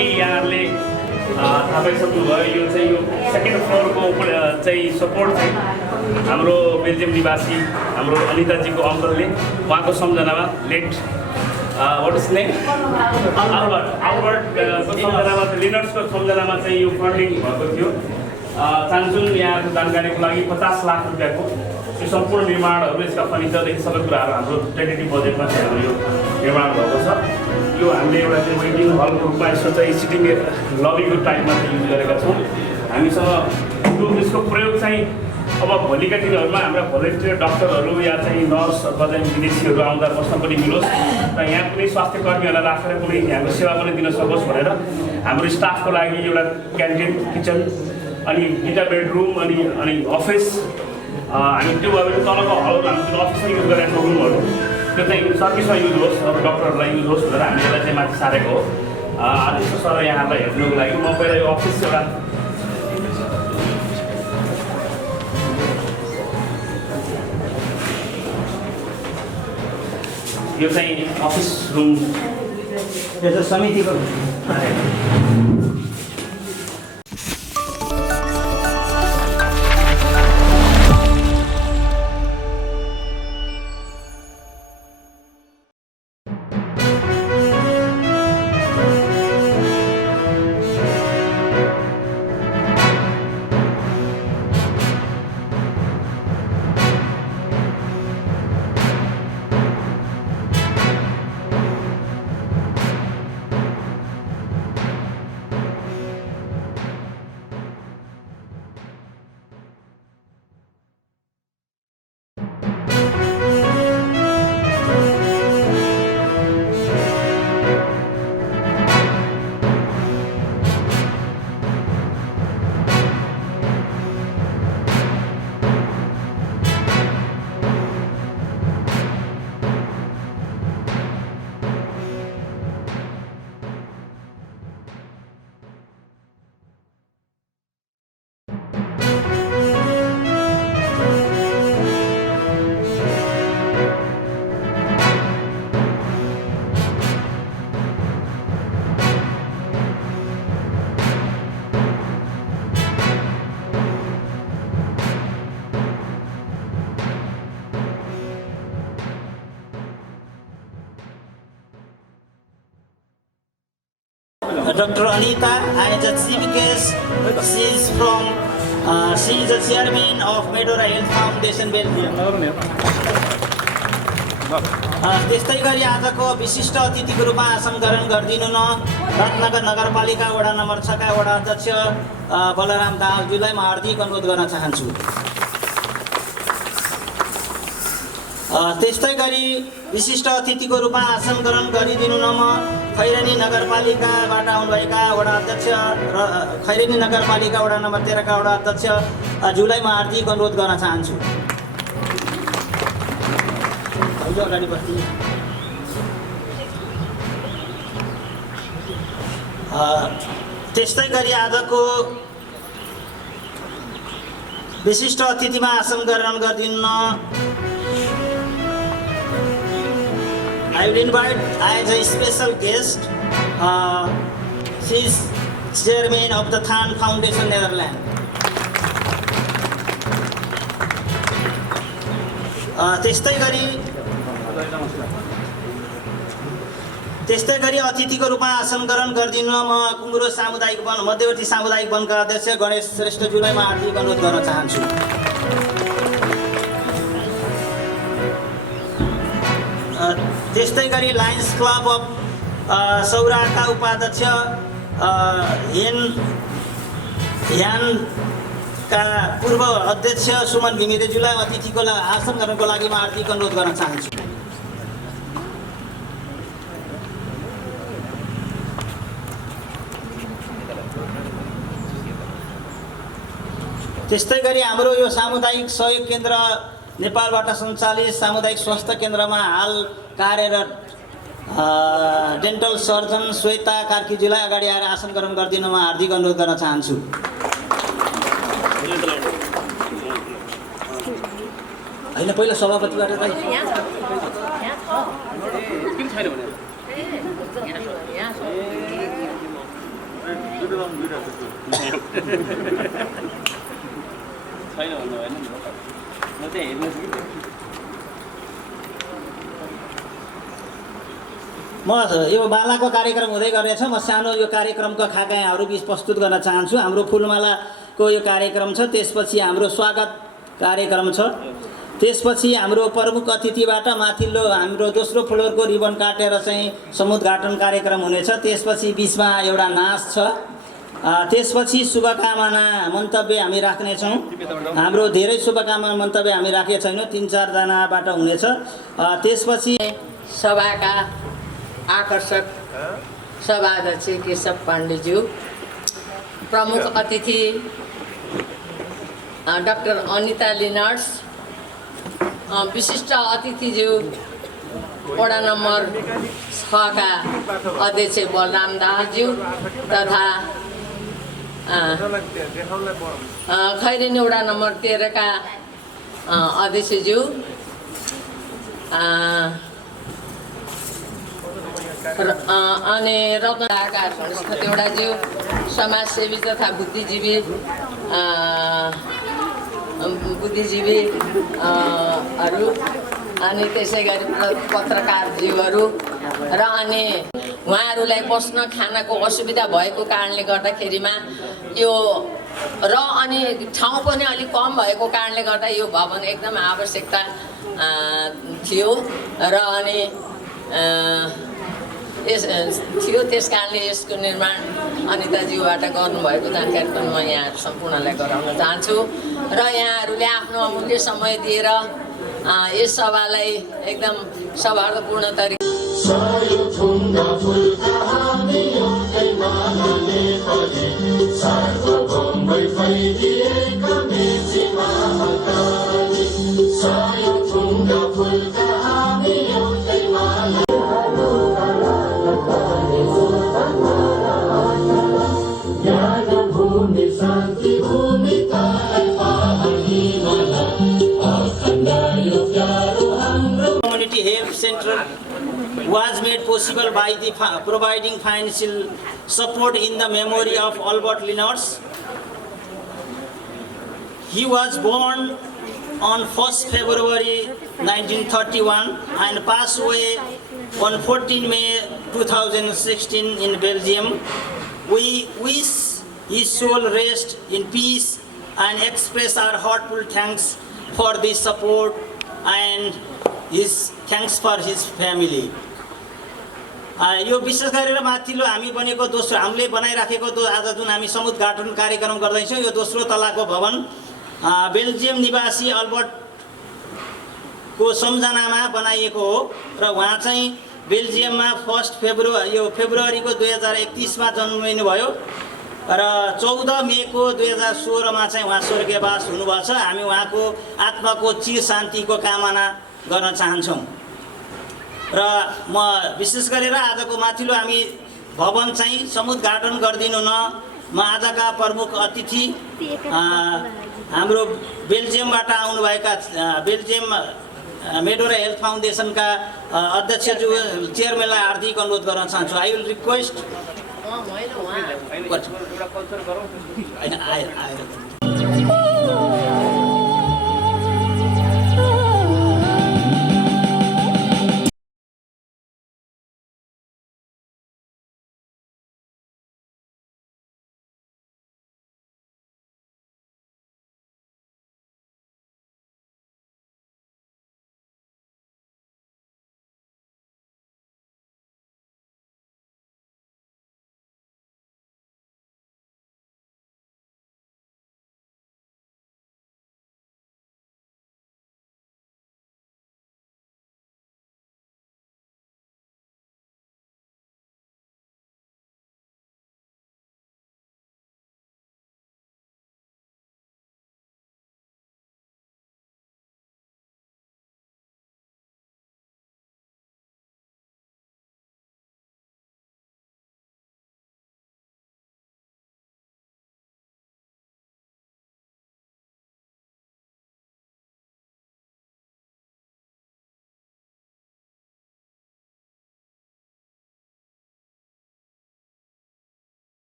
अघि यहाँहरूले थाहा पाइसक्नुभयो यो चाहिँ यो सेकेन्ड फ्लोरको चाहिँ सपोर्ट चाहिँ हाम्रो बेल्जियम निवासी हाम्रो अनिताजीको अङ्कलले उहाँको सम्झनामा लेट वाट इज नेम आल्बर्टको सम्झनामा लिनर्सको सम्झनामा चाहिँ यो फन्डिङ भएको थियो। चाहन्छौँ यहाँको जानकारीको लागि 50 लाख रुपियाँको यो सम्पूर्ण निर्माणहरू यसका फर्निचरदेखि सबै कुराहरू हाम्रो टेन्टेटिभ बजेटमा चाहिँ हाम्रो यो निर्माण भएको छ। यो हामीले एउटा चाहिँ वेटिङ हलको रूपमा यसो चाहिँ सिटिङ लबीको टाइपमा चाहिँ युज गरेका छौँ। हामीसँग यो यसको प्रयोग चाहिँ अब भोलिका दिनहरूमा हाम्रा भोलिन्टियर डक्टरहरू या चाहिँ नर्स अथवा चाहिँ विदेशीहरू आउँदा बस्न पनि मिलोस् र यहाँ कुनै स्वास्थ्य कर्मीहरूलाई राखेर कुनै हाम्रो सेवा पनि दिन सकोस् भनेर हाम्रो स्टाफको लागि एउटा क्यान्टिन किचन अनि 2टा बेडरुम अनि अफिस हामी त्यो भयो भने तलको हल हाम्रो अफिसमा युज गरेको रुमहरू त्यो चाहिँ सर्भिसमा युज होस् अब डक्टरहरूलाई युज होस् भनेर हामी यसलाई चाहिँ माथि सारेको हो। आज सर यहाँहरूलाई हेर्नुको लागि म पहिला यो अफिस एउटा यो चाहिँ अफिस रुम यो चाहिँ समितिको Dr. Anita, I am the chief guest. She is the chairman of Medora Health Foundation Belgium. त्यस्तै गरी आजको विशिष्ट अतिथिको रूपमा आसन ग्रहण गरिदिनु न रत्नगर नगरपालिका वडा नम्बर 6 का वडा अध्यक्ष बलराम दाहालज्यूलाई म हार्दिक अनुरोध गर्न चाहन्छु। त्यस्तै गरी विशिष्ट अतिथिको रूपमा आसन ग्रहण गरिदिनु न म खैरेनी नगरपालिकाबाट आउनुभएका वडा अध्यक्ष र खैरेनी नगरपालिका वडा नम्बर 13 का वडा अध्यक्ष ज्यूलाई म हार्दिक अनुरोध गर्न चाहन्छु। अगाडि बस्दिनु। त्यस्तै गरी आजको विशिष्ट अतिथिमा आसन ग्रहण गरिदिनु न I will invite as a special guest, she is chairman of the Than Foundation Netherlands. त्यस्तै गरी अतिथिको रूपमा आसन ग्रहण गरिदिनु म कुङ्गुरो सामुदायिक वन मध्यवर्ती सामुदायिक वनका अध्यक्ष गणेश श्रेष्ठज्यूलाई म हार्दिक अनुरोध गर्न चाहन्छु। त्यस्तै गरी लायन्स क्लब अफ सौराहाका उपाध्यक्ष यानका पूर्व अध्यक्ष सुमन घिमिरेज्यूलाई अतिथिको आसन ग्रहणको लागि म हार्दिक अनुरोध गर्न चाहन्छु। त्यस्तै गरी हाम्रो यो सामुदायिक सहयोग केन्द्र नेपालबाट सञ्चालित सामुदायिक स्वास्थ्य केन्द्रमा हाल कार्यरत डेन्टल सर्जन श्वेता कार्कीज्यूलाई अगाडि आएर आसन ग्रहण गरिदिनमा हार्दिक अनुरोध गर्न चाहन्छु। होइन पहिला सभापतिबाट छैन भन्नु भएन नि म चाहिँ हेर्नुहोस् कि म यो मालाको कार्यक्रम हुँदै गर्नेछ। म सानो यो कार्यक्रमका खाका यहाँहरू बिच प्रस्तुत गर्न चाहन्छु। हाम्रो फुलमालाको यो कार्यक्रम छ, त्यसपछि हाम्रो स्वागत कार्यक्रम छ, त्यसपछि हाम्रो प्रमुख अतिथिबाट माथिल्लो हाम्रो दोस्रो फ्लोरको रिबन काटेर चाहिँ समुद्घाटन कार्यक्रम हुनेछ। त्यसपछि बिचमा एउटा नाच छ, त्यसपछि शुभकामना मन्तव्य हामी राख्नेछौँ। हाम्रो धेरै शुभकामना मन्तव्य हामी राखेका छैनौँ, 3-4 जनाबाट हुनेछ। त्यसपछि सभाका आकर्षक सभाध्यक्ष केशव पाण्डेज्यू, प्रमुख अतिथि डाक्टर अनिता लिनर्स, विशिष्ट अतिथिज्यू वडा नम्बर 6 का अध्यक्ष बलराम दासज्यू तथा खैरेनी वडा नम्बर 13 का अध्यक्षज्यू, अनि रत्नका खतिवडाज्यू, समाजसेवी तथा बुद्धिजीवीहरू, अनि त्यसै गरी पत्रकारज्यूहरू र अनि उहाँहरूलाई बस्न खानको असुविधा भएको कारणले गर्दाखेरिमा यो र अनि ठाउँ पनि अलिक कम भएको कारणले गर्दा यो भवन एकदम आवश्यकता थियो र अनि त्यस कारणले यसको निर्माण अनिताज्यूबाट गर्नुभएको जानकारी पनि म यहाँ सम्पूर्णलाई गराउन चाहन्छु र यहाँहरूले आफ्नो अमूल्य समय दिएर यस सभालाई एकदम सौहार्दपूर्ण तरिका Community Health Center was made possible by the providing financial support in the memory of Albert Linnaeus. He was born on 1st February 1931 and passed away on 14 May 2016 in Belgium. We wish his soul rest in peace and express our heartfelt thanks for this support and his thanks for his family. यो विशेष गरेर माथिल्लो हामी बनेको दोस्रो हामीले बनाइराखेको आज जुन हामी समुद्घाटन कार्यक्रम गर्दैछौँ, यो दोस्रो तलाको भवन बेल्जियम निवासी अल्बर्टको सम्झनामा बनाइएको हो र उहाँ चाहिँ बेल्जियममा 1 फेब्रुअरीको 2031 मा जन्मिनु भयो र 14 मेको 2016 मा चाहिँ उहाँ स्वर्गीयवास हुनुभएको छ। हामी उहाँको आत्माको चिर शान्तिको कामना गर्न चाहन्छौँ र म विशेष गरेर आजको माथिल्लो हामी भवन चाहिँ समुद्घाटन गरिदिनु न म आजका प्रमुख अतिथि हाम्रो बेल्जियमबाट आउनुभएका बेल्जियम मेडोरा हेल्थ फाउन्डेसनका अध्यक्षज्यू चेयरम्यानलाई हार्दिक अनुरोध गर्न चाहन्छु। I will request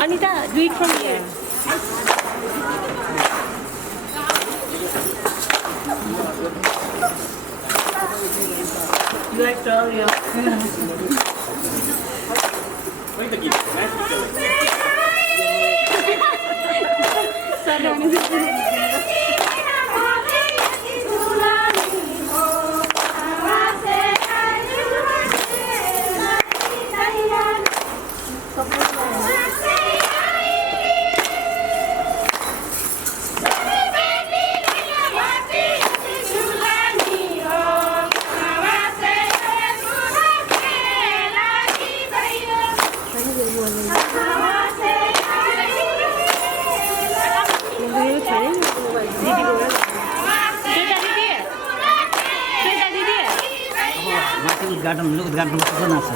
Anita, do it from here. You like to all your उद्घाटन कस्तो नाच्छ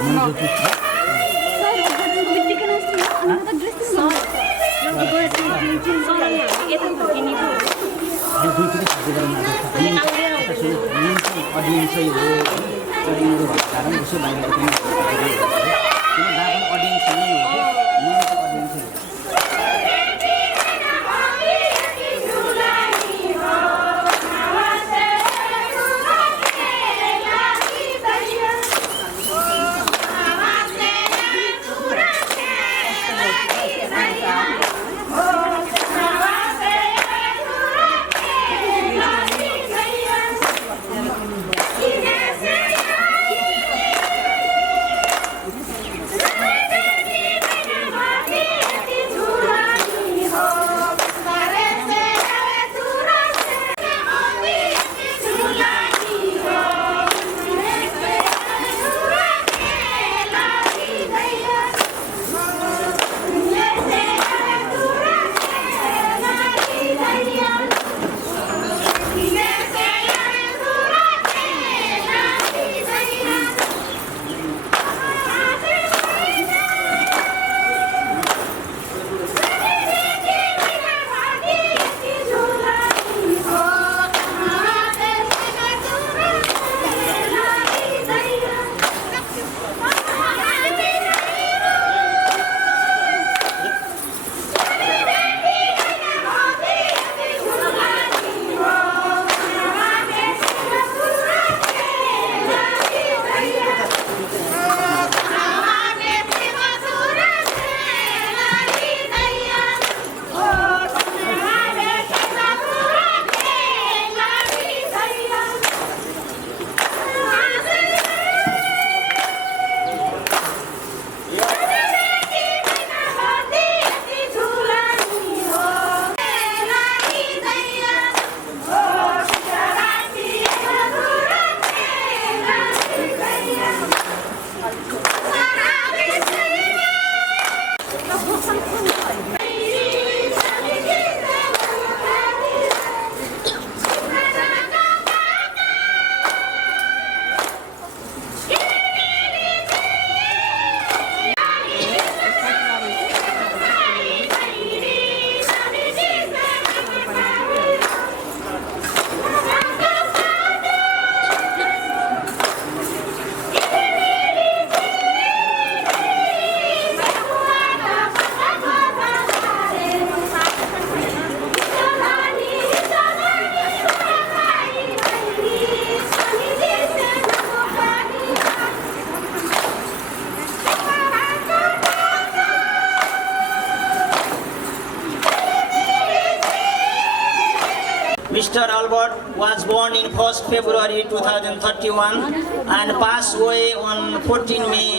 Mr. Albert was born in 1st February 2031 and passed away on 14 May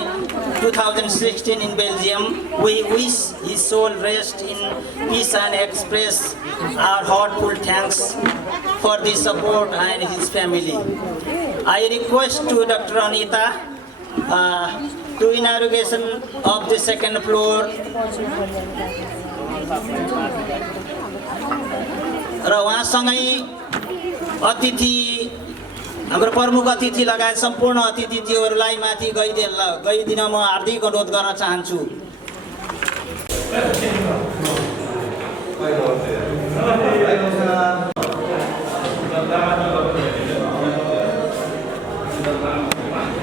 2016 in Belgium. We wish his soul rest in peace and express our heartfelt thanks for the support and his family. I request to Dr. Anita to inauguration of the second floor र उहाँसँगै अतिथि हाम्रो प्रमुख अतिथि लगायत सम्पूर्ण अतिथिज्यूहरूलाई माथि गइदिन म हार्दिक अनुरोध गर्न चाहन्छु।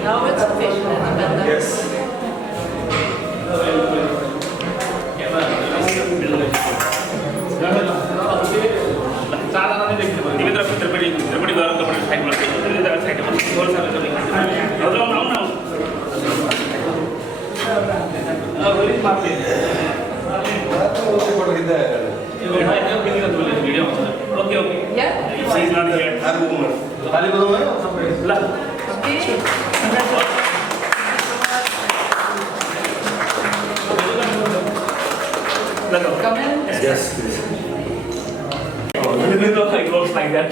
No, it's official. Yes. Yes. It works like that.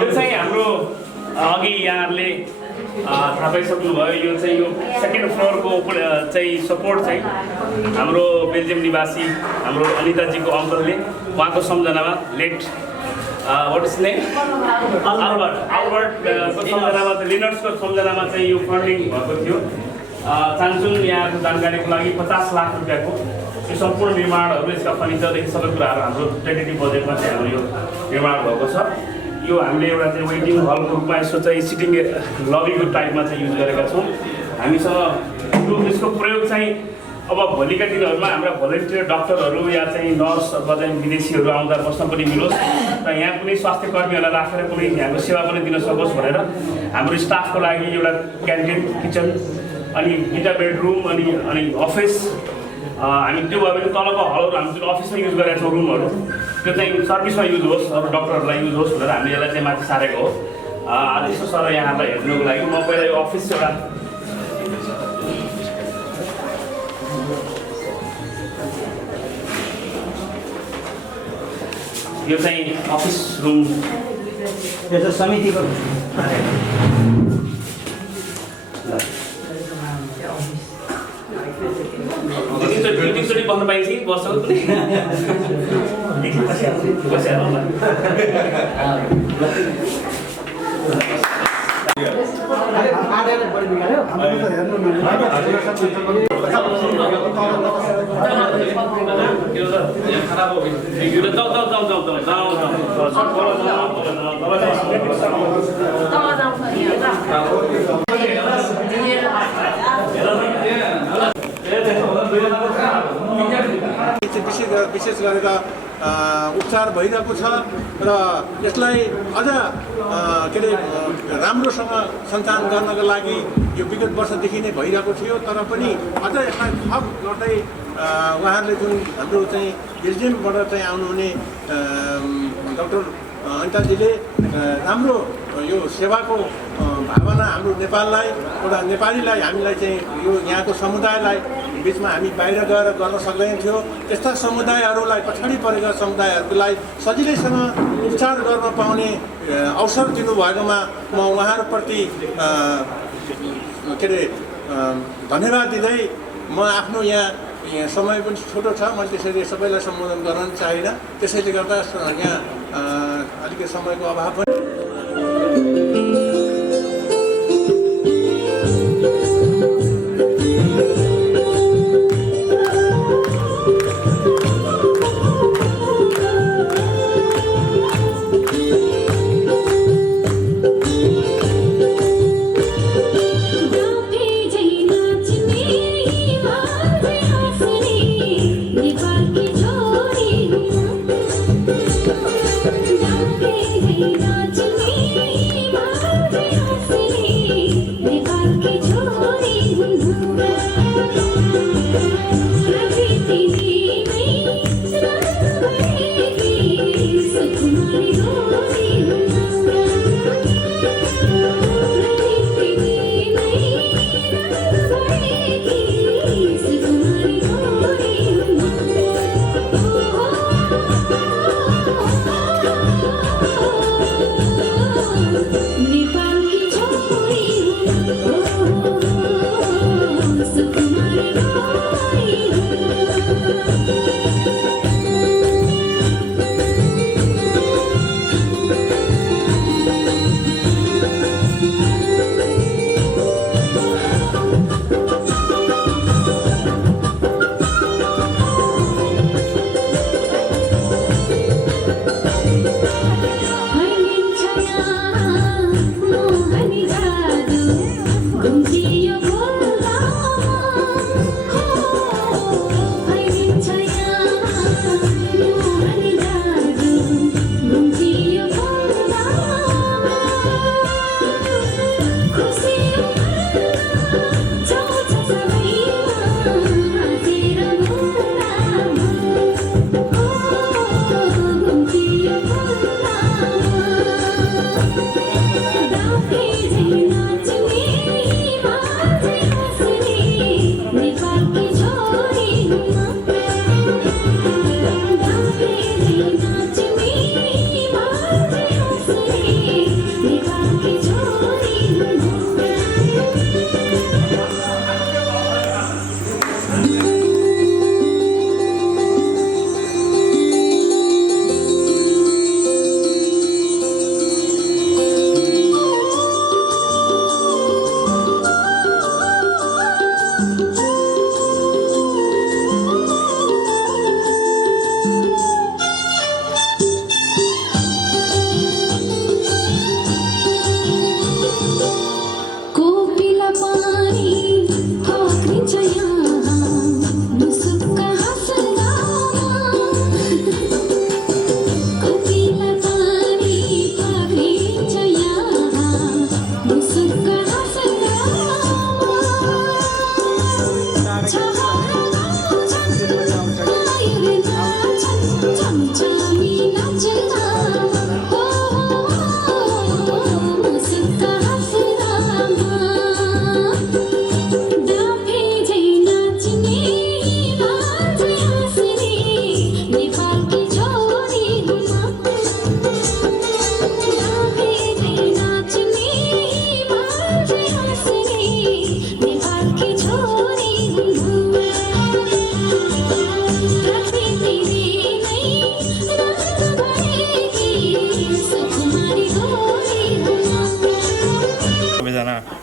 यो चाहिँ हाम्रो अघि यहाँहरूले थाहा पाइसक्नुभयो यो चाहिँ यो सेकेन्ड फ्लोरको चाहिँ सपोर्ट चाहिँ हाम्रो बेल्जियम निवासी हाम्रो अनिताजीको अङ्कलले उहाँको सम्झनामा लेट वाट इज नेम अल्बर्टको सम्झनामा चाहिँ लिनर्सको सम्झनामा चाहिँ यो फन्डिङ भएको थियो। चाहन्छौँ यहाँको जानकारीको लागि 50 लाख रुपियाँको यो सम्पूर्ण निर्माणहरू यसका फर्निचरदेखि सबै कुराहरू हाम्रो टेन्टेटिभ बजेटमा चाहिँ हाम्रो यो निर्माण भएको छ। यो हामीले एउटा चाहिँ वेटिङ हलको रूपमा यसो चाहिँ सिटिङ लबीको टाइपमा चाहिँ युज गरेका छौँ। हामीसँग यो यसको प्रयोग चाहिँ अब भोलिका दिनहरूमा हाम्रा भोलिन्टियर डक्टरहरू या चाहिँ नर्स अथवा चाहिँ विदेशीहरू आउँदा बस्न पनि मिलोस् र यहाँ कुनै स्वास्थ्य कर्मीहरूलाई राखेर कुनै यहाँको सेवा पनि दिन सकोस् भनेर हाम्रो स्टाफको लागि एउटा क्यान्टिन किचन अनि 2टा बेडरुम अनि अफिस हामी त्यो भयो भने तलको हलहरू हामी जुन अफिसमा युज गरेका छौँ रुमहरू त्यो चाहिँ सर्भिसमा युज होस् अब डक्टरहरूलाई युज होस् भनेर हामीले यसलाई चाहिँ माथि सारेको हो। त्यसो सर यहाँलाई हेर्नुको लागि म पहिला यो अफिस एउटा यो चाहिँ अफिस रुम यो चाहिँ समितिको एकचोटि बस्नु पाइन्छ कि बस्छौ विशेष गरेर उपचार भइरहेको छ र यसलाई अझ के अरे राम्रोसँग सञ्चालन गर्नको लागि यो विगत वर्षदेखि नै भइरहेको थियो तर पनि अझ यसलाई थप गर्दै उहाँहरूले जुन हाम्रो चाहिँ बेल्जियमबाट चाहिँ आउनुहुने डाक्टर अनिताजीले राम्रो यो सेवाको भावना हाम्रो नेपाललाई एउटा नेपालीलाई हामीलाई चाहिँ यो यहाँको समुदायलाई बिचमा हामी बाहिर गएर गर्न सक्दैन थियो त्यस्ता समुदायहरूलाई पछाडि परेका समुदायहरूलाई सजिलैसँग उपचार गर्न पाउने अवसर दिनुभएकोमा म उहाँहरूप्रति के अरे धन्यवाद दिँदै म आफ्नो यहाँ समय पनि छोटो छ मैले त्यसरी सबैलाई सम्बोधन गर्न चाहिनँ त्यसैले गर्दा यहाँ अलिकति समयको अभाव पनि Nepal ki chori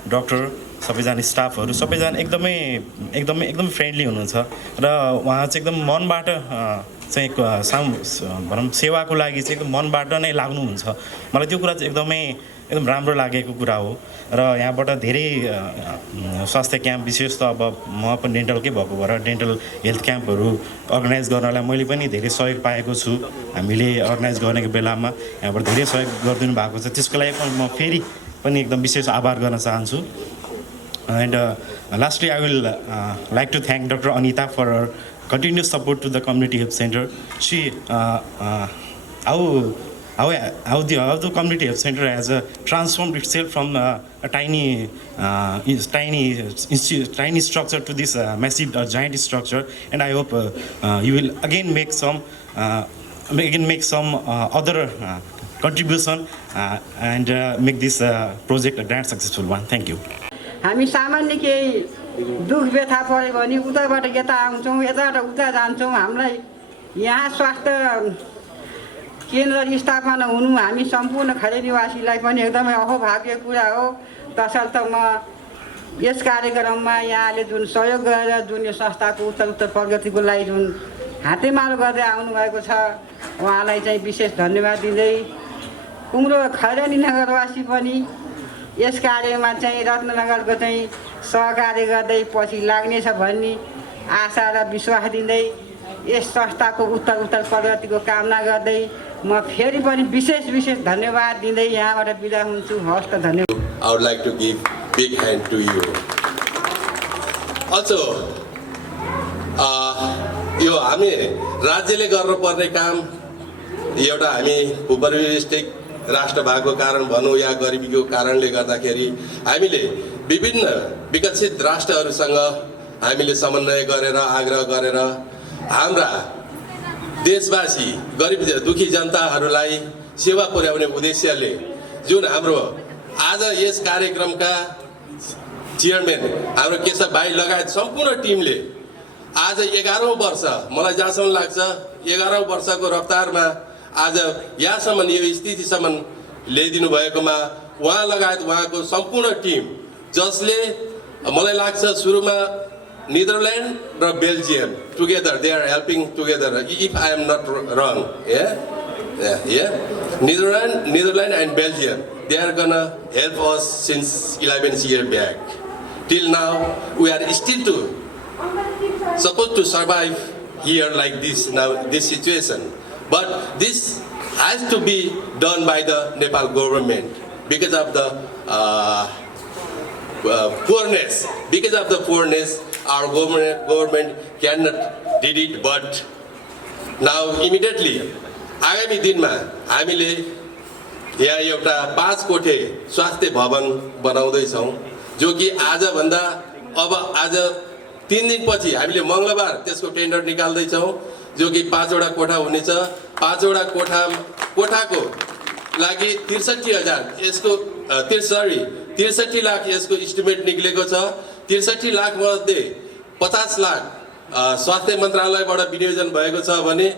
डक्टर सबैजना स्टाफहरू सबैजना एकदमै फ्रेन्डली हुनुहुन्छ र उहाँ चाहिँ एकदम मनबाट चाहिँ भनौँ सेवाको लागि चाहिँ एकदम मनबाट नै लाग्नुहुन्छ। मलाई त्यो कुरा चाहिँ एकदम राम्रो लागेको कुरा हो र यहाँबाट धेरै स्वास्थ्य क्याम्प विशेष त अब म पनि डेन्टलकै भएको भएर डेन्टल हेल्थ क्याम्पहरू अर्गनाइज गर्नलाई मैले पनि धेरै सहयोग पाएको छु। हामीले अर्गनाइज गर्नेको बेलामा यहाँबाट धेरै सहयोग गरिदिनु भएको छ, त्यसको लागि पनि म फेरि पनि एकदम विशेष आभार गर्न चाहन्छु। And lastly I will like to thank Dr. Anita for her continuous support to the community health center. She how the community health center has transformed itself from a tiny structure to this massive giant structure, and I hope you will again make some other contribution and make this project a grand successful one. Thank you. हामी सामान्य केही दुख व्यथा पऱ्यो भने उताबाट यता आउँछौँ, यताबाट उता जान्छौँ। हामीलाई यहाँ स्वास्थ्य केन्द्र स्थापना हुनु हामी सम्पूर्ण खैरेनीवासीलाई पनि एकदमै अहोभाग्य कुरा हो। तसर्थ म यस कार्यक्रममा यहाँले जुन सहयोग गरेर जुन यो संस्थाको उत्तर प्रगतिको लागि जुन हातेमालो गर्दै आउनुभएको छ उहाँलाई चाहिँ विशेष धन्यवाद दिँदै कुम्रो खैरेनी नगरवासी पनि यस कार्यमा चाहिँ रत्ननगरको चाहिँ सहकार्य गर्दै पछि लाग्नेछ भन्ने आशा र विश्वास दिँदै यस संस्थाको उत्तर प्रगतिको कामना गर्दै म फेरि पनि विशेष धन्यवाद दिँदै यहाँबाट बिदा हुन्छु। हवस् त, धन्यवाद। I would like to give big hand to you. Also, यो हामी राज्यले गर्नुपर्ने काम एउटा हामी भूपरिवेष्टिक राष्ट्र भएको कारण भनौँ या गरिबीको कारणले गर्दाखेरि हामीले विभिन्न विकसित राष्ट्रहरूसँग हामीले समन्वय गरेर आग्रह गरेर हाम्रा देशवासी गरिब दुखी जनताहरूलाई सेवा पुर्याउने उद्देश्यले जुन हाम्रो आज यस कार्यक्रमका चेयरम्यान हाम्रो केशव भाइ लगायत सम्पूर्ण टिमले आज 11औं वर्ष मलाई जहाँसम्म लाग्छ 11औं वर्षको रफ्तारमा आज यहाँसम्म यो स्थितिसम्म ल्याइदिनु भएकोमा उहाँ लगायत उहाँको सम्पूर्ण टिम जसले मलाई लाग्छ सुरुमा नेदरल्यान्ड र Belgium together they are helping together if I am not wrong Netherland and Belgium they are गonna help us since 11 years back. Till now we are still supposed to survive here like this now this situation. But this has to be done by the Nepal government because of the poorness. Because of the poorness, our government cannot did it. But now immediately, आगामी दिनमा हामीले यहाँ एउटा 5 कोठे स्वास्थ्य भवन बनाउँदैछौँ जो कि आजभन्दा अब आज 3 दिनपछि हामीले मंगलबार त्यसको टेन्डर निकाल्दैछौँ जो कि 5वटा कोठा हुनेछ। 5वटा कोठाको लागि 63,000 यसको 63 लाख यसको इस्टिमेट निक्लेको छ। 63 लाख मध्ये 50 लाख स्वास्थ्य मन्त्रालयबाट विनियोजन भएको छ भने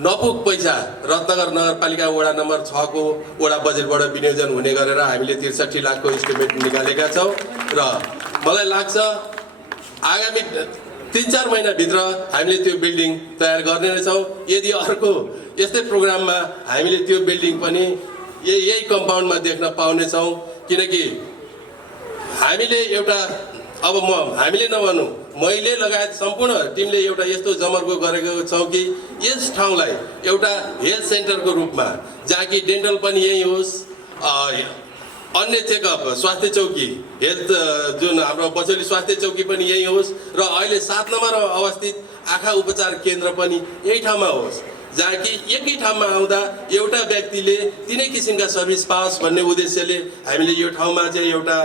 नपुग पैसा रत्नगर नगरपालिका वडा नम्बर 6 को वडा बजेटबाट विनियोजन हुने गरेर हामीले 63 लाखको इस्टिमेट निकालेका छौँ र मलाई लाग्छ आगामी 3-4 महिनाभित्र हामीले त्यो बिल्डिङ तयार गर्ने रहेछौँ। यदि अर्को यस्तै प्रोग्राममा हामीले त्यो बिल्डिङ पनि यही कम्पाउन्डमा देख्न पाउनेछौँ किनकि हामीले एउटा अब हामीले नभनौँ, मैले लगायत सम्पूर्ण टिमले एउटा यस्तो जमर्को गरेको छौँ कि यस ठाउँलाई एउटा हेल्थ सेन्टरको रूपमा, जहाँ कि डेन्टल पनि यही होस्, अन्य चेकअप स्वास्थ्य चौकी, हेल्थ जुन हाम्रो पछौली स्वास्थ्य चौकी पनि यही होस् र अहिले 7 नम्बरमा अवस्थित आँखा उपचार केन्द्र पनि यही ठाउँमा होस्, जहाँ कि एकै ठाउँमा आउँदा एउटा व्यक्तिले तिनै किसिमका सर्भिस पाओस् भन्ने उद्देश्यले हामीले यो ठाउँमा चाहिँ एउटा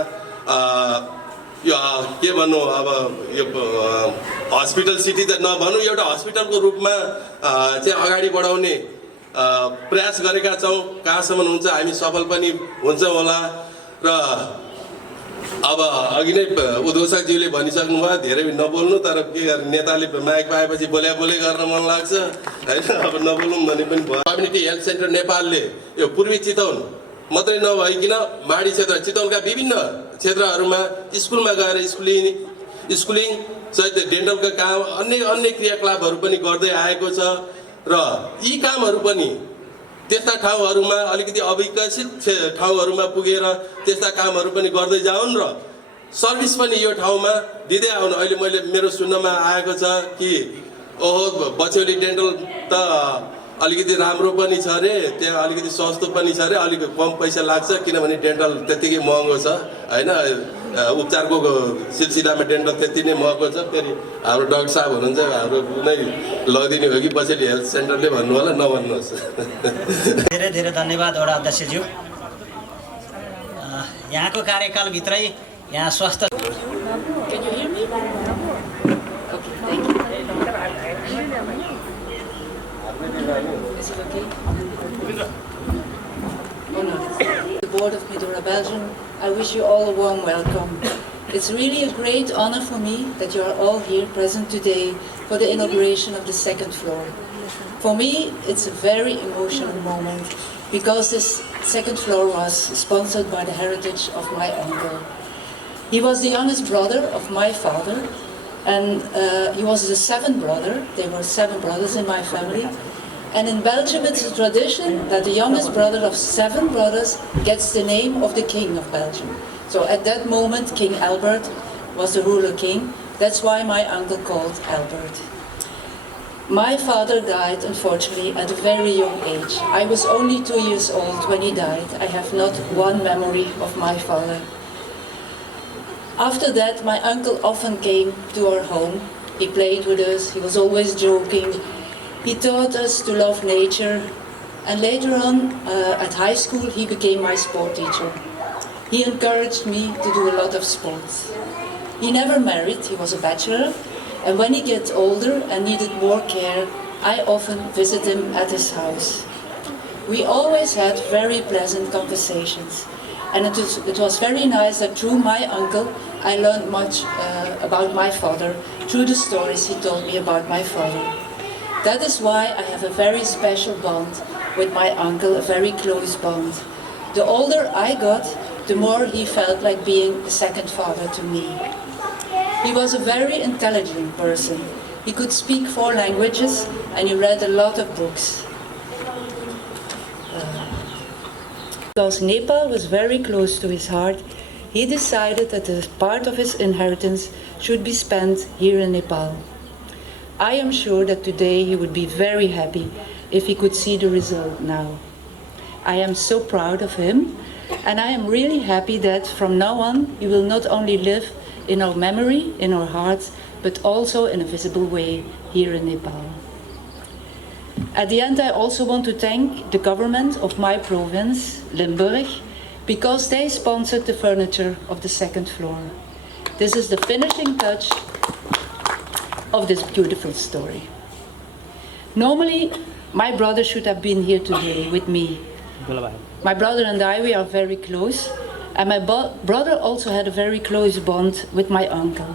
यो के भन्नु, अब यो हस्पिटल सिटी त नभनौँ, एउटा हस्पिटलको रूपमा चाहिँ अगाडि बढाउने प्रयास गरेका छौँ। कहाँसम्म हुन्छ हामी सफल पनि हुन्छौँ होला। र अब अघि नै उद्घोषकज्यूले भनिसक्नु भयो, धेरै नबोल्नु, तर के गर्ने, नेताले माइक पाएपछि बोले गर्न मन लाग्छ होइन, अब नबोलौँ भने पनि भयो। कम्युनिटी हेल्थ सेन्टर नेपालले यो पूर्वी चितवन मात्रै नभइकन माडी क्षेत्र, चितवनका विभिन्न क्षेत्रहरूमा स्कुलमा गएर स्कुलिङ सहित डेन्टलका काम, अन्य क्रियाकलापहरू पनि गर्दै आएको छ र यी कामहरू पनि त्यस्ता ठाउँहरूमा, अलिकति अविकसित ठाउँहरूमा पुगेर त्यस्ता कामहरू पनि गर्दै जाउन् र सर्भिस पनि यो ठाउँमा दिँदै आउनु। अहिले मेरो सुन्नमा आएको छ कि ओहो बछौली डेन्टल त अलिकति राम्रो पनि छ अरे, त्यहाँ अलिकति सस्तो पनि छ अरे, अलिक कम पैसा लाग्छ किनभने डेन्टल त्यत्तिकै महँगो छ होइन, उपचारको सिलसिलामा डेन्टल त्यति नै महँगो छ। फेरि हाम्रो डाक्टर साहब हुनुहुन्छ, हाम्रो नै लगिदिने हो कि पछाडि हेल्थ सेन्टरले भन्नु होला, नभन्नुहोस्। धेरै धेरै धन्यवाद वडा अध्यक्षज्यू। यहाँको कार्यकालभित्रै यहाँ स्वास्थ्य The Board of Medora Belgium, I wish you all a warm welcome. It's really a great honor for me that you are all here present today for the inauguration of the second floor. For me, it's a very emotional moment because this second floor was sponsored by the heritage of my uncle. He was the youngest brother of my father, and he was the seventh brother. There were 7 brothers in my family. And in Belgium, it's a tradition that the youngest brother of 7 brothers gets the name of the King of Belgium. So at that moment, King Albert was the ruler king. That's why my uncle called Albert. My father died, unfortunately, at a very young age. I was only 2 years old when he died. I have not one memory of my father. After that, my uncle often came to our home. He played with us. He was always joking. He taught us to love nature, and later on at high school he became my sport teacher. He encouraged me to do a lot of sports. He never married, he was a bachelor, and when he gets older and needed more care, I often visit him at his house. We always had very pleasant conversations, and it was very nice that through my uncle I learned much about my father, through the stories he told me about my father. That is why I have a very special bond with my uncle, a very close bond. The older I got, the more he felt like being a second father to me. He was a very intelligent person. He could speak 4 languages and he read a lot of books. Because Nepal was very close to his heart, he decided that a part of his inheritance should be spent here in Nepal. I am sure that today he would be very happy if he could see the result now. I am so proud of him, and I am really happy that from now on he will not only live in our memory, in our hearts, but also in a visible way here in Nepal. At the end, I also want to thank the government of my province, Limburg, because they sponsored the furniture of the second floor. This is the finishing touch of this beautiful story. Normally, my brother should have been here today with me. My brother and I, we are very close, and my brother also had a very close bond with my uncle.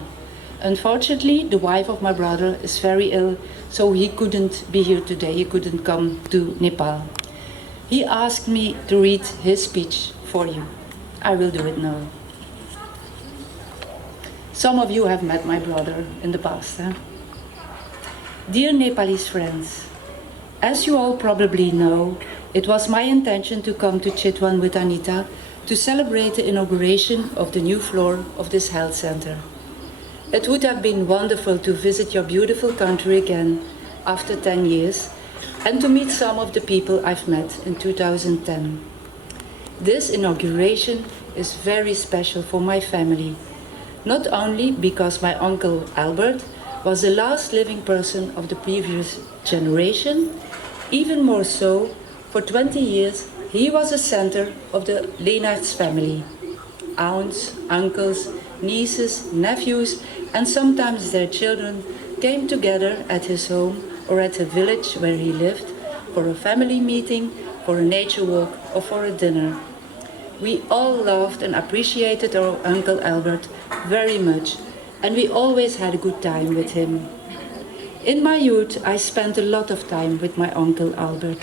Unfortunately, the wife of my brother is very ill, so he couldn't be here today. He couldn't come to Nepal. He asked me to read his speech for you. I will do it now. Some of you have met my brother in the past. Dear Nepalese friends, as you all probably know, it was my intention to come to Chitwan with Anita to celebrate the inauguration of the new floor of this health center. It would have been wonderful to visit your beautiful country again after 10 years and to meet some of the people I've met in 2010. This inauguration is very special for my family, not only because my uncle Albert was the last living person of the previous generation, even more so, for 20 years he was the center of the Leenaerts family. Aunts, uncles, nieces, nephews, and sometimes their children came together at his home or at the village where he lived for a family meeting, for a nature walk, or for a dinner. We all loved and appreciated our Uncle Albert very much, and we always had a good time with him. In my youth, I spent a lot of time with my Uncle Albert.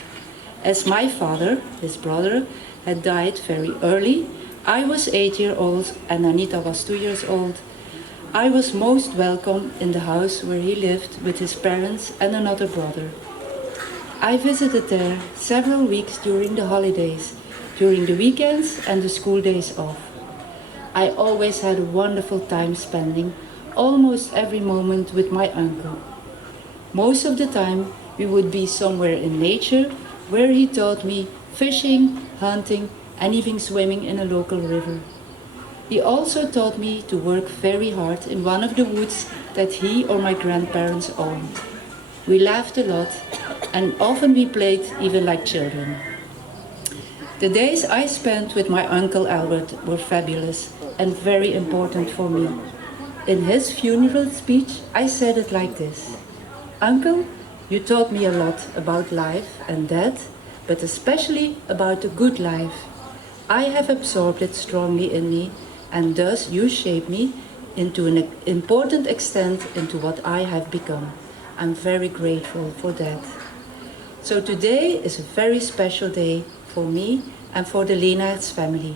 As my father, his brother, had died very early, I was 8 years old and Anita was 2 years old. I was most welcome in the house where he lived with his parents and another brother. I visited there several weeks during the holidays, during the weekends and the school days off. I always had a wonderful time spending almost every moment with my uncle. Most of the time we would be somewhere in nature where he taught me fishing, hunting, and even swimming in a local river. He also taught me to work very hard in one of the woods that he or my grandparents owned. We laughed a lot and often we played even like children. The days I spent with my Uncle Albert were fabulous and very important for me. In his funeral speech, I said it like this: "Uncle, you taught me a lot about life and death, but especially about the good life. I have absorbed it strongly in me, and thus you shaped me into an important extent into what I have become. I'm very grateful for that." So today is a very special day for me and for the Leenaerts family.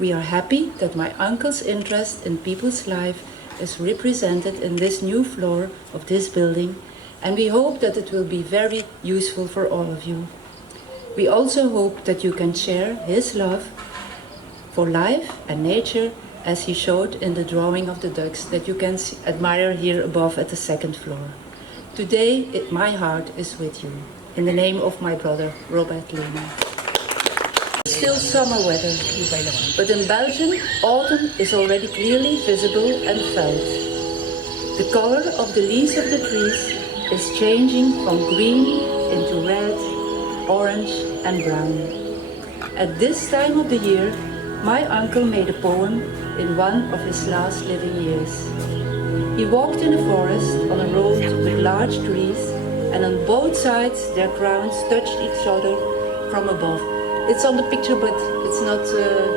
We are happy that my uncle's interest in people's life is represented in this new floor of this building, and we hope that it will be very useful for all of you. We also hope that you can share his love for life and nature as he showed in the drawing of the ducks that you can admire here above at the second floor. Today, my heart is with you. In the name of my brother, Robert Leenaert. Still summer weather, but in Belgium, autumn is already clearly visible and felt. The color of the leaves of the trees is changing from green into red, orange and brown. At this time of the year, my uncle made a poem in one of his last living years. He walked in a forest on a road with large trees, and on both sides their crowns touched each other from above. It's on the picture, but it's not,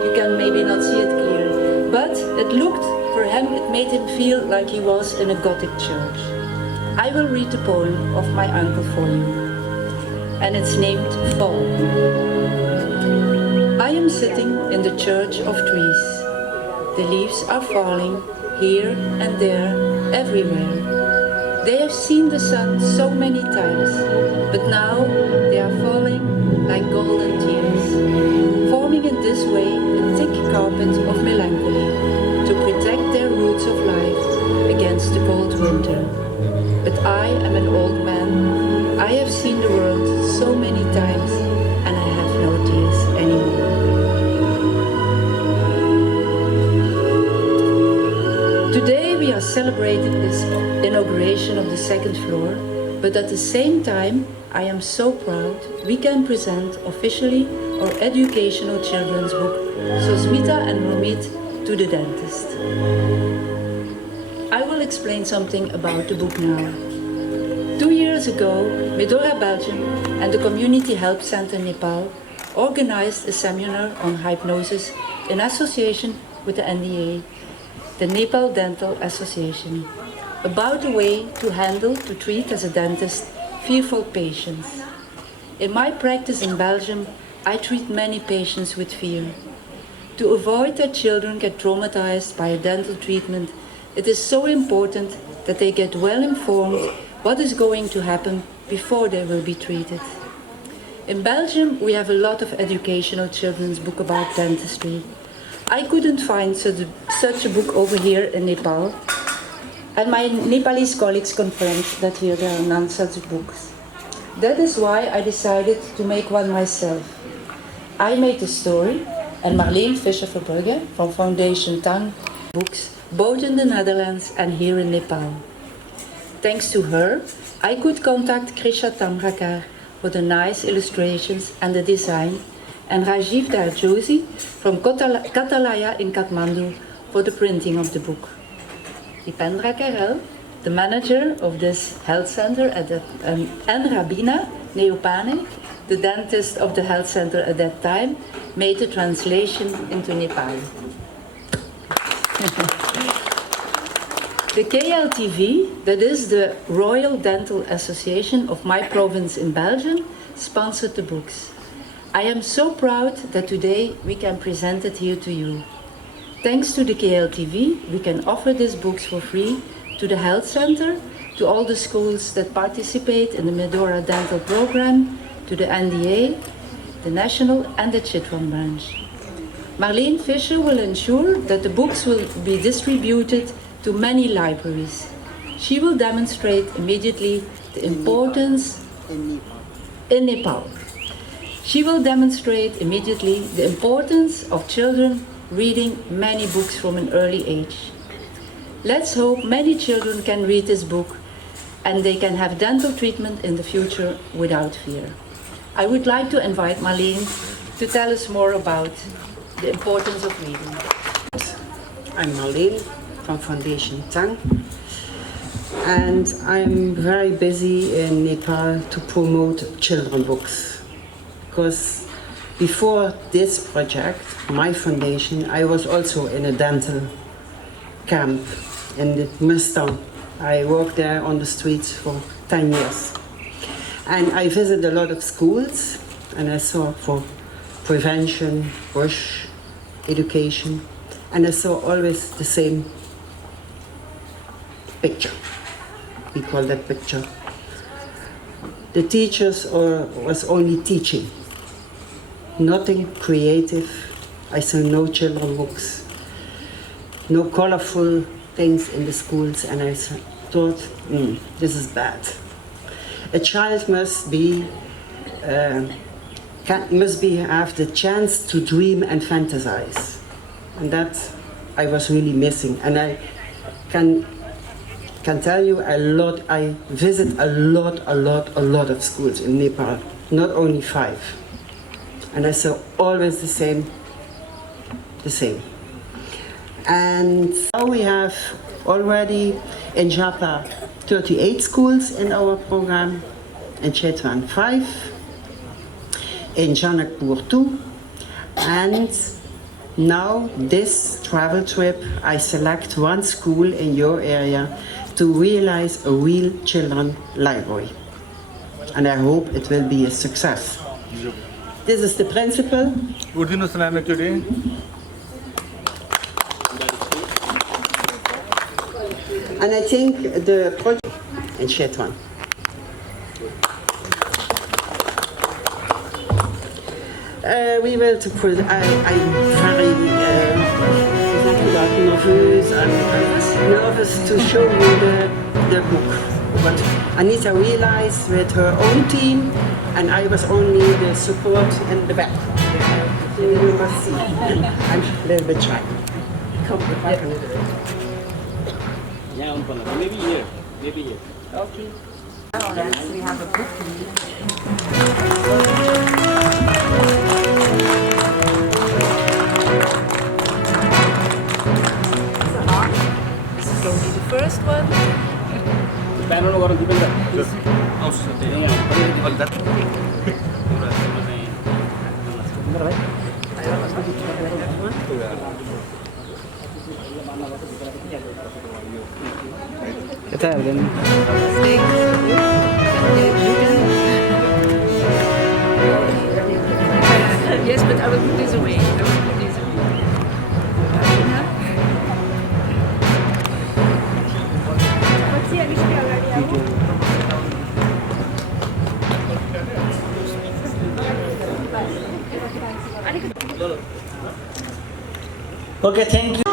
you can maybe not see it clear. But it looked, for him, it made him feel like he was in a Gothic church. I will read the poem of my uncle for you, and it's named Fall. I am sitting in the church of trees. The leaves are falling here and there, everywhere. They have seen the sun so many times, but now they are falling like golden tears, forming in this way a thick carpet of melancholy to protect their roots of life against the cold winter. But I am an old man. I have seen the world so many times, and I have no tears anymore. Today we are celebrating this inauguration of the second floor, but at the same time I am so proud we can present officially our educational children's book, Sosmita and Romit to the Dentist. I will explain something about the book now. 2 years ago, Medora Belgium and the Community Help Center Nepal organized a seminar on hypnosis in association with the NDA, the Nepal Dental Association, about the way to treat as a dentist fearful patients. In my practice in Belgium, I treat many patients with fear. To avoid that children get traumatized by a dental treatment, it is so important that they get well informed what is going to happen before they will be treated. In Belgium, we have a lot of educational children's books about dentistry. I couldn't find such a book over here in Nepal. And my Nepalese colleagues confirmed that here there are none such books. That is why I decided to make one myself. I made the story, and Marleen Visser-Verbrugge from Foundation Tang Books, both in the Netherlands and here in Nepal. Thanks to her, I could contact Krisha Tamrakar for the nice illustrations and the design, and Rajiv Darjosi from Katalaya in Kathmandu for the printing of the book. Dipendra Karel, the manager of this health center and Rabina Neopane, the dentist of the health center at that time, made the translation into Nepali. The KLTV, that is the Royal Dental Association of my province in Belgium, sponsored the books. I am so proud that today we can present it here to you. Thanks to the KLTV, we can offer these books for free to the health center, to all the schools that participate in the Medora Dental Program, to the NDA, the National and the Chitwan branch. Marleen Visser will ensure that the books will be distributed to many libraries. She will demonstrate immediately the importance in Nepal. She will demonstrate immediately the importance of children reading many books from an early age. Let's hope many children can read this book and they can have dental treatment in the future without fear. I would like to invite Marleen to tell us more about the importance of reading. I'm Marleen from Foundation Tang, and I'm very busy in Nepal to promote children books, because before this project, my foundation, I was also in a dental camp in the Mustang. I worked there on the streets for 10 years. And I visited a lot of schools, and I saw for prevention, bush, education, and I saw always the same picture. We call that picture. The teachers was only teaching, nothing creative. I saw no children books, no colorful things in the schools, and I thought, this is bad. A child must have the chance to dream and fantasize, and that I was really missing. And I can tell you a lot. I visit a lot of schools in Nepal, not only 5, and I saw always the same. And now we have already in Japa 38 schools in our program, in Chitwan 5, in Janakpur 2, and now this travel trip I select one school in your area to realize a real children library, and I hope it will be a success. This is the principal. And I think the project in Chitwan. We will to put. I'm very nervous to show you the book. But Anita realized with her own team, and I was only the support in the back. You must see. I'm a little bit shy. Come back a little bit. Maybe here. Maybe here. Okay. We have a book. This is going to be the first one. Yes, but I will put this away. Okay, thank you.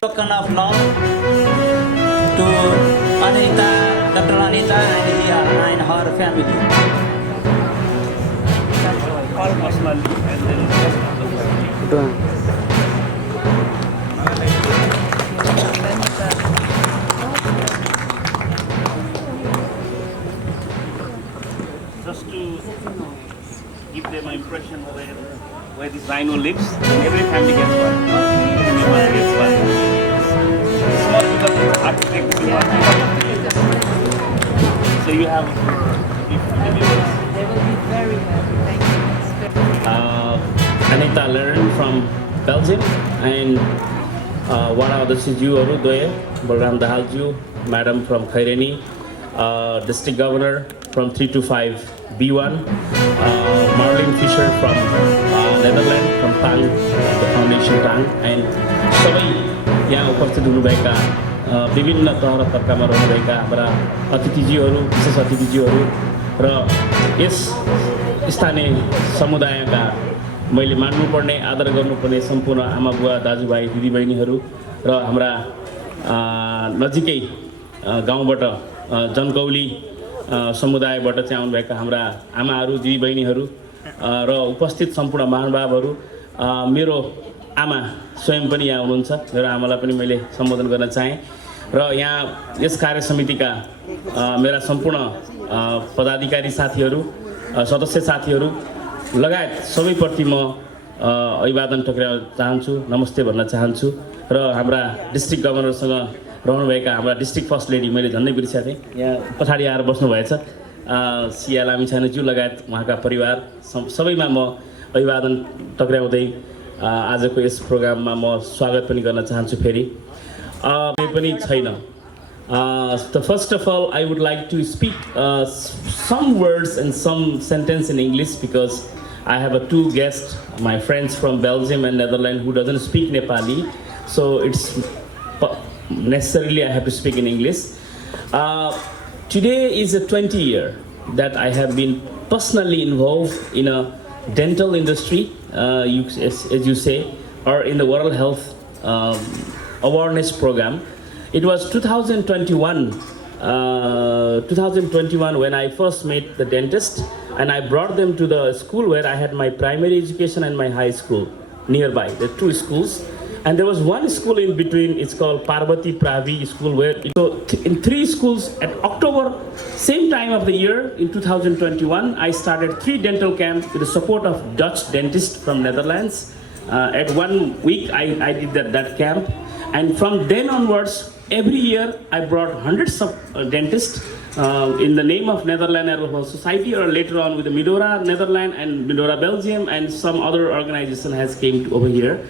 Token of love to Anita, Dr. Anita and her family. All personally and then just the family. Just to give them an impression of where this rhino lives, and every family gets one. Everyone gets one. It's not because of architect. So you have three family members. They will be very happy. Thank you. Anita learned from Belgium and Wada Odasiju Doye, Balram Dahalju, Madam from Khairani, District Governor from 325 B1, Marlene Fisher from Netherlands, from Tang, the Foundation Tang, and सबै यहाँ उपस्थित हुनुभएका विभिन्न तह र तबकामा रहनुभएका हाम्रा अतिथिजीहरू, विशेष अतिथिजीहरू र yes स्थानीय समुदायका मैले मान्नुपर्ने आदर गर्नुपर्ने सम्पूर्ण आमा बुवा दाजुभाइ दिदीबहिनीहरू र हाम्रा नजिकै गाउँबाट जनकौली समुदायबाट चाहिँ आउनुभएका हाम्रा आमाहरू दिदीबहिनीहरू र उपस्थित सम्पूर्ण महानुभावहरू मेरो आमा स्वयं पनि यहाँ हुनुहुन्छ मेरो आमालाई पनि मैले सम्बोधन गर्न चाहे र यहाँ यस कार्य समितिका मेरा सम्पूर्ण पदाधिकारी साथीहरू सदस्य साथीहरू लगायत सबैप्रति म अभिवादन टक्राउन चाहन्छु नमस्ते भन्न चाहन्छु र हाम्रा डिस्ट्रिक्ट गभर्नरसँग रहनुभएका हाम्रा डिस्ट्रिक्ट फर्स्ट लेडी मैले झन्डै बिर्सेको थिएँ यहाँ पछाडि आएर बस्नुभएछ सिया लामिछानेज्यू लगायत उहाँका परिवार सबैमा म अभिवादन टक्राउँदै आजको यस प्रोग्राममा म स्वागत पनि गर्न चाहन्छु फेरि पनि छैन first of all I would like to speak some words and some sentence in English because I have two guests, my friends from Belgium and Netherlands who doesn't speak Nepali. so it's necessarily I have to speak in English. Today is a 20 year that I have been personally involved in a dental industry, as you say, or in the World Health awareness program. It was 2021 when I first met the dentist, and I brought them to the school where I had my primary education and my high school nearby. There are two schools, and there was one school in between. It's called Parvati Pravi School, where in three schools at October, same time of the year in 2021, I started 3 dental camps with the support of Dutch dentists from Netherlands. At 1 week, I did that camp, and from then onwards, every year I brought hundreds of dentists in the name of Netherlands Herbal Society, or later on with the Medora Netherlands and Medora Belgium, and some other organization has came over here.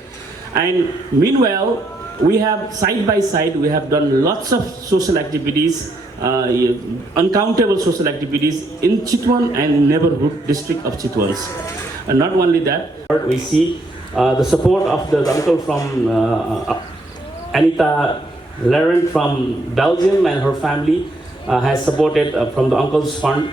And meanwhile, we have side by side, we have done lots of social activities, uncountable social activities in Chitwan and neighborhood district of Chitwan. And not only that, we see the support of the uncle from Anita Laurent from Belgium, and her family has supported from the uncle's fund.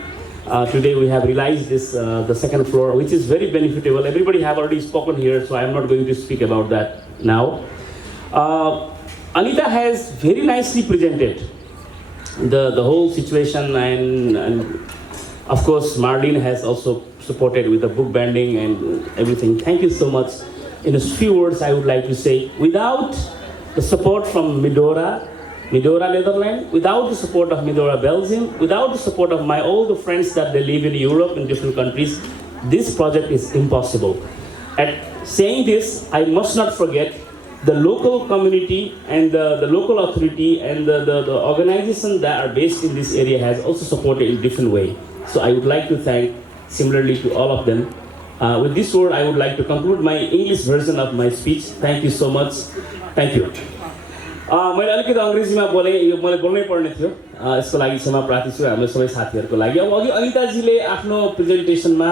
Today we have realized this, the second floor, which is very benefitable. Everybody have already spoken here, so I am not going to speak about that now. Anita has very nicely presented the whole situation, and of course Marlene has also supported with the book banding and everything. Thank you so much. In a few words, I would like to say, without the support from Medora Netherlands, without the support of Medora Belgium, without the support of all the friends that they live in Europe in different countries, this project is impossible. At saying this, I must not forget the local community and the local authority and the organization that are based in this area has also supported in different way. So I would like to thank similarly to all of them. With this word, I would like to conclude my English version of my speech. Thank you so much. Thank you. मैले अलिकति अङ्ग्रेजीमा बोलेँ, यो मैले बोल्नै पर्ने थियो, यसको लागि क्षमा प्रार्थी छु हाम्रो सबै साथीहरूको लागि। अब अघि अनिताजीले आफ्नो प्रेजेन्टेसनमा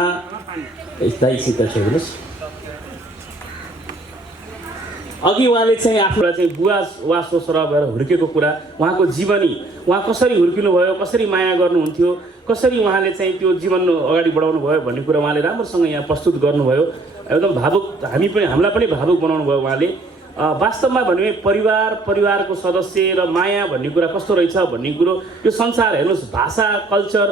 अघि उहाँले चाहिँ आफ्नो चाहिँ बुवा वा सोसरा भएर हुर्केको कुरा, उहाँको जीवनी, उहाँ कसरी हुर्किनु भयो, कसरी माया गर्नुहुन्थ्यो, कसरी उहाँले चाहिँ त्यो जीवन अगाडि बढाउनु भयो भन्ने कुरा उहाँले राम्रोसँग यहाँ प्रस्तुत गर्नुभयो। एकदम भावुक, हामीलाई पनि भावुक बनाउनु भयो उहाँले। वास्तवमा भने परिवारको सदस्य र माया भन्ने कुरा कस्तो रहेछ भन्ने कुरो, यो संसार हेर्नुहोस्, भाषा कल्चर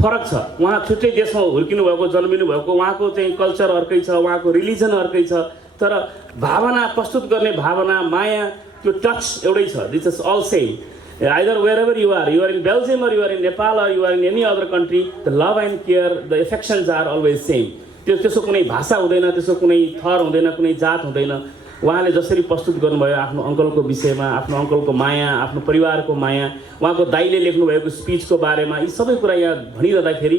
फरक छ। उहाँ छुट्टै देशमा हुर्किनु भएको, जन्मिनु भएको, उहाँको चाहिँ कल्चर अर्कै छ, उहाँको रिलिजन अर्कै छ, तर भावना प्रस्तुत गर्ने भावना, माया, त्यो टच एउटै छ। This is all same. Either wherever you are in Belgium or you are in Nepal or you are in any other country, the love and care, the affections are always same. त्यसो कुनै भाषा हुँदैन, त्यसो कुनै थर हुँदैन, कुनै जात हुँदैन। उहाँले जसरी प्रस्तुत गर्नुभयो आफ्नो अङ्कलको विषयमा, आफ्नो अङ्कलको माया, आफ्नो परिवारको माया, उहाँको दाइले लेख्नुभएको स्पिचको बारेमा, यी सबै कुरा यहाँ भनिरहँदाखेरि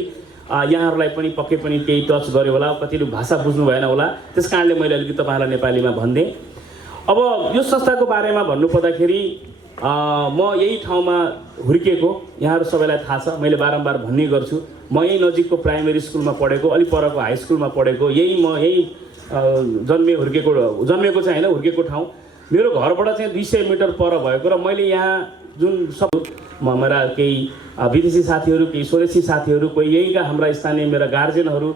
यहाँहरूलाई पनि पक्कै पनि केही टच गर्यो होला, कतिले भाषा बुझ्नु भएन होला, त्यस कारणले मैले अलिकति तपाईँहरूलाई नेपालीमा भन्देँ। अब यो संस्थाको बारेमा भन्नुपर्दाखेरि म यही ठाउँमा हुर्किएको, यहाँहरू सबैलाई थाहा छ, मैले बारम्बार भन्ने गर्छु। म यही नजिकको प्राइमेरी स्कुलमा पढेको, अलि परको हाई स्कुलमा पढेको, यही जन्मेको चाहिँ होइन, हुर्केको ठाउँ। मेरो घरबाट चाहिँ 200 मिटर पर भएको, र मैले यहाँ जुन सब मेरा केही विदेशी साथीहरू, केही स्वदेशी साथीहरू, कोही यहीँका हाम्रा स्थानीय मेरा गार्जेनहरू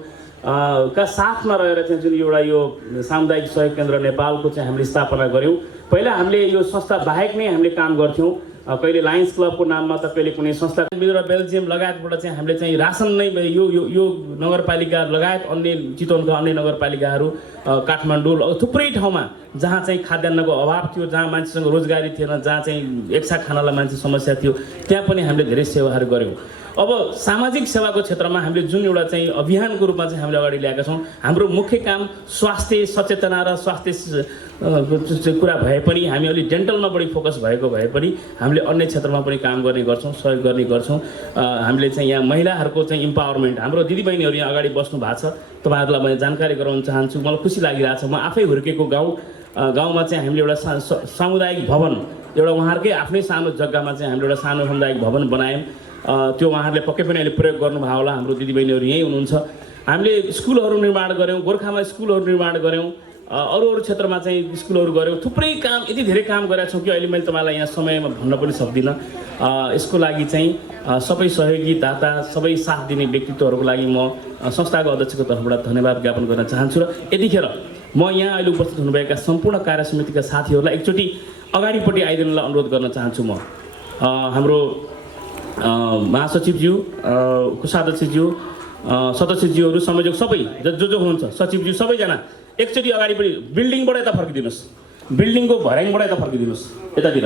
का साथमा रहेर चाहिँ जुन एउटा यो सामुदायिक सहयोग केन्द्र नेपालको चाहिँ हामीले स्थापना गऱ्यौँ। पहिला हामीले यो संस्था बाहेक नै हामीले काम गर्थ्यौँ, कहिले लायन्स क्लबको नाममा त कहिले कुनै संस्था, मेरा बेल्जियम लगायतबाट चाहिँ हामीले चाहिँ रासन नै यो नगरपालिका लगायत अन्य चितवनका अन्य नगरपालिकाहरू, काठमाडौँ, थुप्रै ठाउँमा जहाँ चाहिँ खाद्यान्नको अभाव थियो, जहाँ मान्छेसँग रोजगारी थिएन, जहाँ चाहिँ एकसाथ खानालाई मान्छे समस्या थियो, त्यहाँ पनि हामीले धेरै सेवाहरू गऱ्यौँ। अब सामाजिक सेवाको क्षेत्रमा हामीले जुन एउटा चाहिँ अभियानको रूपमा चाहिँ हामीले अगाडि ल्याएका छौँ। हाम्रो मुख्य काम स्वास्थ्य सचेतना र स्वास्थ्य कुरा भए पनि हामी अलि डेन्टलमा बढी फोकस भएको भए पनि हामीले अन्य क्षेत्रमा पनि काम गर्ने गर्छौँ, सहयोग गर्ने गर्छौँ। हामीले चाहिँ यहाँ महिलाहरूको चाहिँ इम्पावरमेन्ट, हाम्रो दिदीबहिनीहरू यहाँ अगाडि बस्नु भएको छ, तपाईँहरूलाई मैले जानकारी गराउन चाहन्छु। मलाई खुसी लागिरहेको छ, म आफै हुर्केको गाउँमा चाहिँ हामीले एउटा सामुदायिक भवन, एउटा उहाँहरूकै आफ्नै सानो जग्गामा चाहिँ हामीले एउटा सानो सामुदायिक भवन बनायौँ। त्यो उहाँहरूले पक्कै पनि अहिले प्रयोग गर्नुभयो होला, हाम्रो दिदीबहिनीहरू यहीँ हुनुहुन्छ। हामीले स्कुलहरू निर्माण गऱ्यौँ, गोर्खामा स्कुलहरू निर्माण गऱ्यौँ, अरू क्षेत्रमा चाहिँ स्कुलहरू गऱ्यौँ, थुप्रै काम, यति धेरै काम गरेका छौँ कि अहिले मैले तपाईँलाई यहाँ समयमा भन्न पनि सक्दिनँ। यसको लागि चाहिँ सबै सहयोगी दाता, सबै साथ दिने व्यक्तित्वहरूको लागि म संस्थाको अध्यक्षको तर्फबाट धन्यवाद ज्ञापन गर्न चाहन्छु। र यतिखेर म यहाँ अहिले उपस्थित हुनुभएका सम्पूर्ण कार्य समितिका साथीहरूलाई एकचोटि अगाडिपट्टि आइदिनलाई अनुरोध गर्न चाहन्छु। म हाम्रो महासचिवज्यू, कोषाध्यक्षज्यू, सदस्यज्यूहरू, संयोजक सबै जो हुनुहुन्छ, सचिवज्यू सबैजना एकचोटि अगाडिपट्टि बिल्डिङबाट यता फर्किदिनुहोस्, बिल्डिङको भर्याङबाट यता फर्किदिनुहोस्, यतातिर।